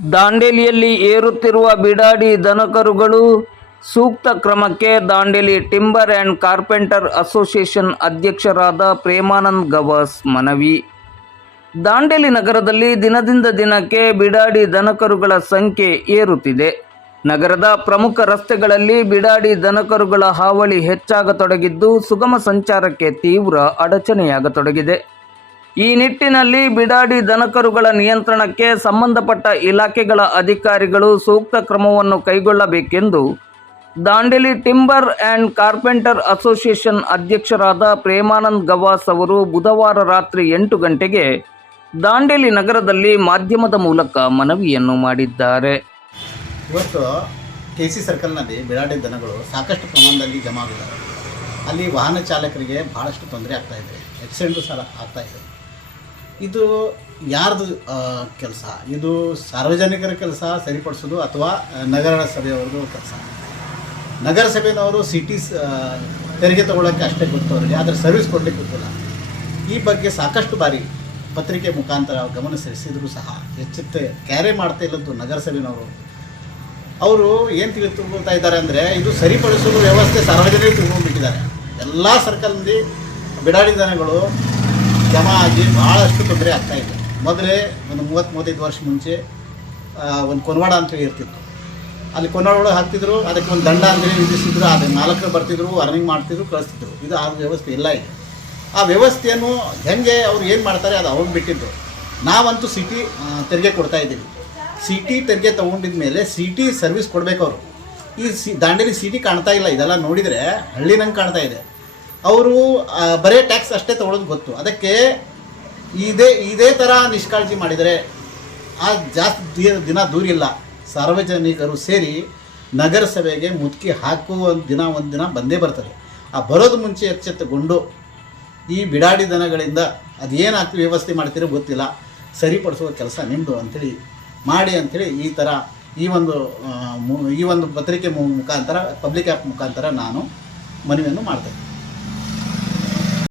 ದಾಂಡೇಲಿಯಲ್ಲಿ ಏರುತ್ತಿರುವ ಬಿಡಾಡಿ ದನಕರುಗಳು ಸೂಕ್ತ ಕ್ರಮಕ್ಕೆ Dandeli timber and carpenter association ಅಧ್ಯಕ್ಷರಾದ ಪ್ರೇಮಾನಂದ್ ಗವಾಸ್ ಮನವಿ. ದಾಂಡೇಲಿ ನಗರದಲ್ಲಿ ದಿನದಿಂದ ದಿನಕ್ಕೆ ಬಿಡಾಡಿ ದನಕರುಗಳ ಸಂಖ್ಯೆ ಏರುತ್ತಿದೆ. ನಗರದ ಪ್ರಮುಖ ರಸ್ತೆಗಳಲ್ಲಿ ಬಿಡಾಡಿ ದನಕರುಗಳ ಹಾವಳಿ ಹೆಚ್ಚಾಗತೊಡಗಿದ್ದು ಸುಗಮ ಸಂಚಾರಕ್ಕೆ ತೀವ್ರ ಅಡಚಣೆಯಾಗತೊಡಗಿದೆ. ಈ ನಿಟ್ಟಿನಲ್ಲಿ ಬಿಡಾಡಿ ದನಕರುಗಳ ನಿಯಂತ್ರಣಕ್ಕೆ ಸಂಬಂಧಪಟ್ಟ ಇಲಾಖೆಗಳ ಅಧಿಕಾರಿಗಳು ಸೂಕ್ತ ಕ್ರಮವನ್ನು ಕೈಗೊಳ್ಳಬೇಕೆಂದು Dandeli timber and carpenter association ಅಧ್ಯಕ್ಷರಾದ ಪ್ರೇಮಾನಂದ್ ಗವಾಸ್ ಅವರು ಬುಧವಾರ ರಾತ್ರಿ ಎಂಟು ಗಂಟೆಗೆ ದಾಂಡೇಲಿ ನಗರದಲ್ಲಿ ಮಾಧ್ಯಮದ ಮೂಲಕ ಮನವಿಯನ್ನು ಮಾಡಿದ್ದಾರೆ. ಇವತ್ತು ಕೆ ಸಿ ಸರ್ಕಲ್ನಲ್ಲಿ ಬಿಡಾಡಿ ದನಗಳು ಸಾಕಷ್ಟು ಪ್ರಮಾಣದಲ್ಲಿ ಜಮಾ ಆಗಿದ್ದಾರೆ ಅಲ್ಲಿ ವಾಹನ ಚಾಲಕರಿಗೆ ಭಾಳಷ್ಟು ತೊಂದರೆ ಆಗ್ತಾ ಇದೆ. ಆಕ್ಸಿಡೆಂಟು ಸಹ ಆಗ್ತಾ ಇದೆ ಯಾರ್ದು ಕೆಲಸ? ಇದು ಸಾರ್ವಜನಿಕರ ಕೆಲಸ ಸರಿಪಡಿಸೋದು ಅಥವಾ ನಗರ ಸಭೆಯವ್ರದ್ದು ಕೆಲಸ? ನಗರಸಭೆಯವರು ಸಿಟೀಸ್ ತೆರಿಗೆ ತಗೊಳ್ಳೋಕ್ಕೆ ಅಷ್ಟೇ ಗೊತ್ತು ಅವರಿಗೆ ಆದರೆ ಸರ್ವಿಸ್ ಕೊಡಲಿಕ್ಕೆ ಗೊತ್ತಿಲ್ಲ. ಈ ಬಗ್ಗೆ ಸಾಕಷ್ಟು ಬಾರಿ ಪತ್ರಿಕೆ ಮುಖಾಂತರ ಗಮನ ಸರಿಸಿದರೂ ಸಹ ಎಚ್ಚೆತ್ತ ಕ್ಯಾರೆ ಮಾಡ್ತಾ ಇಲ್ಲದ್ದು ನಗರಸಭೆಯವರು ಅವರು ಏನು ತಿಳಿ ತಿಳ್ಕೊಳ್ತಾ ಇದ್ದಾರೆ ಅಂದರೆ, ಇದು ಸರಿಪಡಿಸಲು ವ್ಯವಸ್ಥೆ ಸಾರ್ವಜನಿಕರು ತಿಳ್ಕೊಂಡ್ಬಿಟ್ಟಿದ್ದಾರೆ ಎಲ್ಲ ಸರ್ಕಲ್ನಲ್ಲಿ ಬಿಡಾಡಿ ದನಗಳು ಜಮಾ ಆಗಿ ಭಾಳಷ್ಟು ತೊಂದರೆ ಆಗ್ತಾ ಇದೆ. ಮೊದಲೇ ಒಂದು ಮೂವತ್ತು, ಮೂವತ್ತೈದು ವರ್ಷ ಮುಂಚೆ ಒಂದು ಕೊನವಾಡ ಅಂತೇಳಿ ಇರ್ತಿತ್ತು ಅಲ್ಲಿ ಕೊನವಾಡ ಹಾಕ್ತಿದ್ರು, ಅದಕ್ಕೆ ಒಂದು ದಂಡ ಅಂತೇಳಿ ವಿಧಿಸಿದ್ರು ಅದಕ್ಕೆ ನಾಲ್ಕರು ಬರ್ತಿದ್ರು, ಅರ್ನಿಂಗ್ ಮಾಡ್ತಿದ್ರು, ಕಳಿಸ್ತಿದ್ರು. ಇದು ಆ ವ್ಯವಸ್ಥೆ ಇಲ್ಲ ಇದೆ ಆ ವ್ಯವಸ್ಥೆಯನ್ನು ಹೆಂಗೆ ಅವ್ರು ಏನು ಮಾಡ್ತಾರೆ ಅದು ಅವ್ರಿಗೆ ಬಿಟ್ಟಿದ್ದು. ನಾವಂತೂ ಸಿಟಿ ತೆರಿಗೆ ಕೊಡ್ತಾ ಇದ್ದೀವಿ. ಸಿಟಿ ತೆರಿಗೆ ತೊಗೊಂಡಿದ ಮೇಲೆ ಸಿಟಿ ಸರ್ವಿಸ್ ಕೊಡಬೇಕು ಅವರು. ಈ ಸಿ, ದಾಂಡೇಲಿ ಸಿಟಿ ಕಾಣ್ತಾ ಇಲ್ಲ. ಇದೆಲ್ಲ ನೋಡಿದರೆ ಹಳ್ಳಿನಂಗೆ ಕಾಣ್ತಾ ಇದೆ. ಅವರು ಬರೇ ಟ್ಯಾಕ್ಸ್ ಅಷ್ಟೇ ತೊಗೊಳೋದು ಗೊತ್ತು. ಅದಕ್ಕೆ ಇದೇ ಇದೇ ಥರ ನಿಷ್ಕಾಳಜಿ ಮಾಡಿದರೆ ಆ ಜಾಸ್ತಿ ದಿನ ದೂರಿಲ್ಲ. ಸಾರ್ವಜನಿಕರು ಸೇರಿ ನಗರಸಭೆಗೆ ಮುದುಕಿ ಹಾಕುವ ದಿನ ಒಂದು ದಿನ ಬಂದೇ ಬರ್ತದೆ. ಆ ಬರೋದು ಮುಂಚೆ ಎಚ್ಚೆತ್ತುಕೊಂಡು ಈ ಬಿಡಾಡಿ ದನಗಳಿಂದ ಅದೇನಾಗ್ತಿ ವ್ಯವಸ್ಥೆ ಮಾಡ್ತೀರೋ ಗೊತ್ತಿಲ್ಲ. ಸರಿಪಡಿಸುವ ಕೆಲಸ ನಿಮ್ಮದು ಅಂಥೇಳಿ ಮಾಡಿ ಅಂಥೇಳಿ ಈ ಥರ ಈ ಒಂದು ಈ ಒಂದು ಪತ್ರಿಕೆ ಮುಖಾಂತರ ಪಬ್ಲಿಕ್ ಆ್ಯಪ್ ಮುಖಾಂತರ ನಾನು ಮನವಿಯನ್ನು ಮಾಡ್ತೇನೆ.